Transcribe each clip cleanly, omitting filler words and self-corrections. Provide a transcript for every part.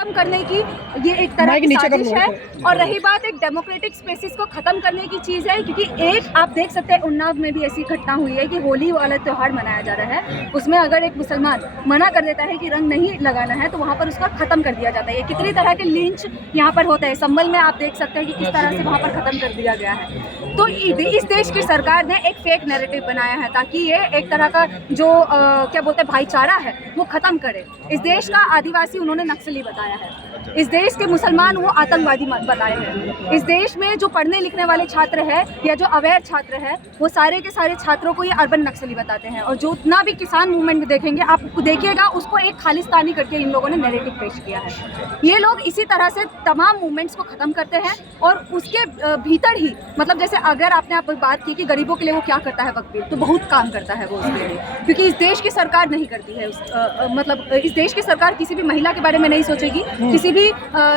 खत्म करने की ये एक तरह की साजिश है। और रही बात एक डेमोक्रेटिक स्पेसिस को खत्म करने की चीज़ है, क्योंकि एक आप देख सकते हैं उन्नाव में भी ऐसी घटना हुई है कि होली वाला त्यौहार मनाया जा रहा है, उसमें अगर एक मुसलमान मना कर देता है कि रंग नहीं लगाना है तो वहाँ पर उसका खत्म कर दिया जाता है। ये कितनी तरह के लिंच यहाँ पर होता है। संभल में आप देख सकते हैं कि किस तरह से वहाँ पर खत्म कर दिया गया है। तो इस देश की सरकार ने एक फेक नैरेटिव बनाया है ताकि ये एक तरह का जो क्या बोलते हैं भाईचारा है वो खत्म करे। इस देश का आदिवासी उन्होंने नक्सली बताया है, इस देश के मुसलमान वो आतंकवादी बताए हैं, इस देश में जो पढ़ने लिखने वाले छात्र हैं या जो अवैध छात्र हैं वो सारे के सारे छात्रों को ये अर्बन नक्सली बताते हैं। और जो उतना भी किसान मूवमेंट में देखेंगे आप देखिएगा उसको एक खालिस्तानी करके इन लोगों ने नैरेटिव पेश किया है। ये लोग इसी तरह से तमाम मूवमेंट्स को ख़त्म करते हैं और उसके भीतर ही मतलब जैसे अगर आपने आप बात की कि गरीबों के लिए वो क्या करता है वक्त बिल, तो बहुत काम करता है वो उसके लिए, क्योंकि इस देश की सरकार नहीं करती है मतलब इस देश की सरकार किसी भी महिला के बारे में नहीं सोचेगी, किसी भी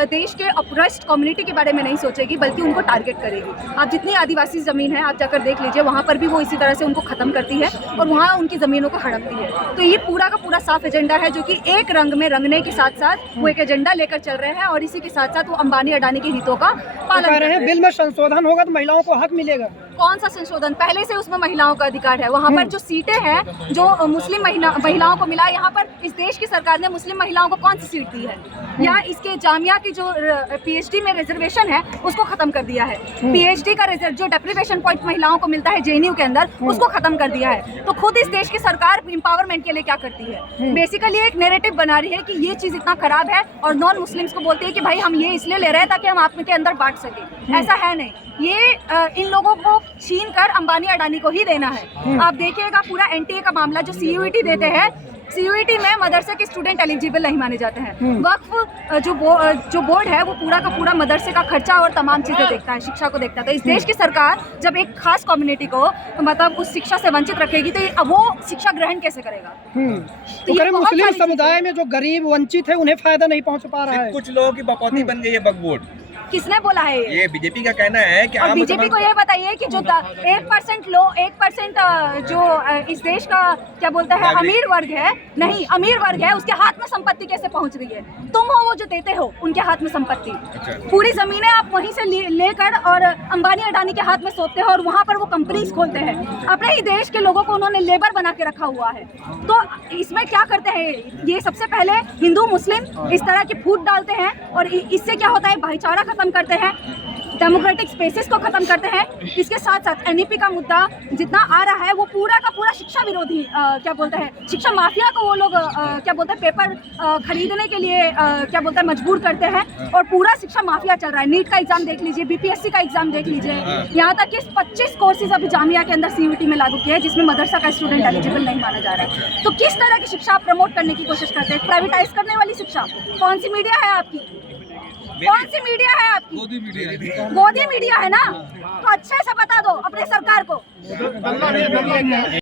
देश के ऑप्रेस्ड कम्युनिटी के बारे में नहीं सोचेगी, बल्कि उनको टारगेट करेगी। आप जितनी आदिवासी ज़मीन है आप जाकर देख लीजिए, वहाँ पर भी वो इसी तरह से उनको ख़त्म करती है और वहाँ उनकी ज़मीनों को हड़पती है। तो ये पूरा का पूरा साफ एजेंडा है जो कि एक रंग में रंगने के साथ साथ वो एक एजेंडा लेकर चल रहे हैं और इसी के साथ साथ वो अंबानी अडानी के हितों का पालन कर रहे हैं। बिल में संशोधन होगा तो महिलाओं को हक मिलेगा। कौन सा संशोधन? पहले से उसमें महिलाओं का अधिकार है। वहाँ पर जो सीटें हैं जो मुस्लिम महिलाओं को मिला, यहाँ पर इस देश की सरकार ने मुस्लिम महिलाओं को कौन सी सीट दी है? या इसके जामिया की जो पीएचडी में रिजर्वेशन है उसको खत्म कर दिया है। पीएचडी का जो डेप्रिवेशन पॉइंट महिलाओं को मिलता है जेएनयू के अंदर उसको खत्म कर दिया है। तो खुद इस देश की सरकार एम्पावरमेंट के लिए क्या करती है? बेसिकली एक नैरेटिव बना रही है कि ये चीज़ इतना खराब है और नॉन मुस्लिम्स को बोलती है कि भाई हम ये इसलिए ले रहे हैं ताकि हम आपके अंदर बांट सकें। ऐसा है नहीं, ये इन लोगों को छीन कर अंबानी अडानी को ही देना है। आप देखिएगा पूरा एनटीए का मामला, जो सीयूईटी देते हैं, सीयूईटी में मदरसे के स्टूडेंट एलिजिबल नहीं माने जाते हैं। वक्फ जो बोर्ड है वो पूरा का पूरा मदरसे का खर्चा और तमाम चीज़ें देखता है, शिक्षा को देखता है। तो इस देश की सरकार जब एक खास कम्युनिटी को मतलब उस शिक्षा से वंचित रखेगी तो वो शिक्षा ग्रहण कैसे करेगा? तो मुस्लिम समुदाय में जो गरीब वंचित है उन्हें फायदा नहीं पहुंच पा रहा है। कुछ लोगों की बकौती बन गई है वक्फ बोर्ड। किसने बोला है? ये बीजेपी का कहना है कि और बीजेपी को ये बताइए कि जो 1% जो इस देश का क्या बोलते हैं अमीर वर्ग है, नहीं अमीर वर्ग है, उसके हाथ में संपत्ति कैसे पहुंच रही है? तुम हो वो जो देते हो उनके हाथ में संपत्ति। पूरी जमीनें आप वहीं से लेकर और अंबानी अडानी के हाथ में सौंपते हो और वहाँ पर वो कंपनीज खोलते हैं। अपने ही देश के लोगों को उन्होंने लेबर बना के रखा हुआ है। तो इसमें क्या करते हैं ये? सबसे पहले हिंदू मुस्लिम इस तरह की फूट डालते हैं और इससे क्या होता है? भाईचारा खत्म करते हैं, डेमोक्रेटिक स्पेसेस को खत्म करते हैं। इसके साथ साथ एनईपी का मुद्दा जितना आ रहा है वो पूरा का पूरा शिक्षा विरोधी क्या बोलते हैं शिक्षा माफिया को वो लोग क्या बोलते हैं पेपर खरीदने के लिए क्या बोलते हैं मजबूर करते हैं और पूरा शिक्षा माफिया चल रहा है। नीट का एग्जाम देख लीजिए, बीपीएससी का एग्जाम देख लीजिए, यहाँ तक कि 25 कोर्सेज अभी जामिया के अंदर सीयूईटी में लागू किए हैं जिसमें मदरसा का स्टूडेंट एलिजिबल नहीं माना जा रहा है। तो किस तरह की शिक्षा आप प्रमोट करने की कोशिश करते हैं? प्राइवेटाइज करने वाली शिक्षा? कौन सी मीडिया है आपकी? कौन सी मीडिया है आपकी? गोदी मीडिया है ना? तो अच्छे से बता दो अपने सरकार को।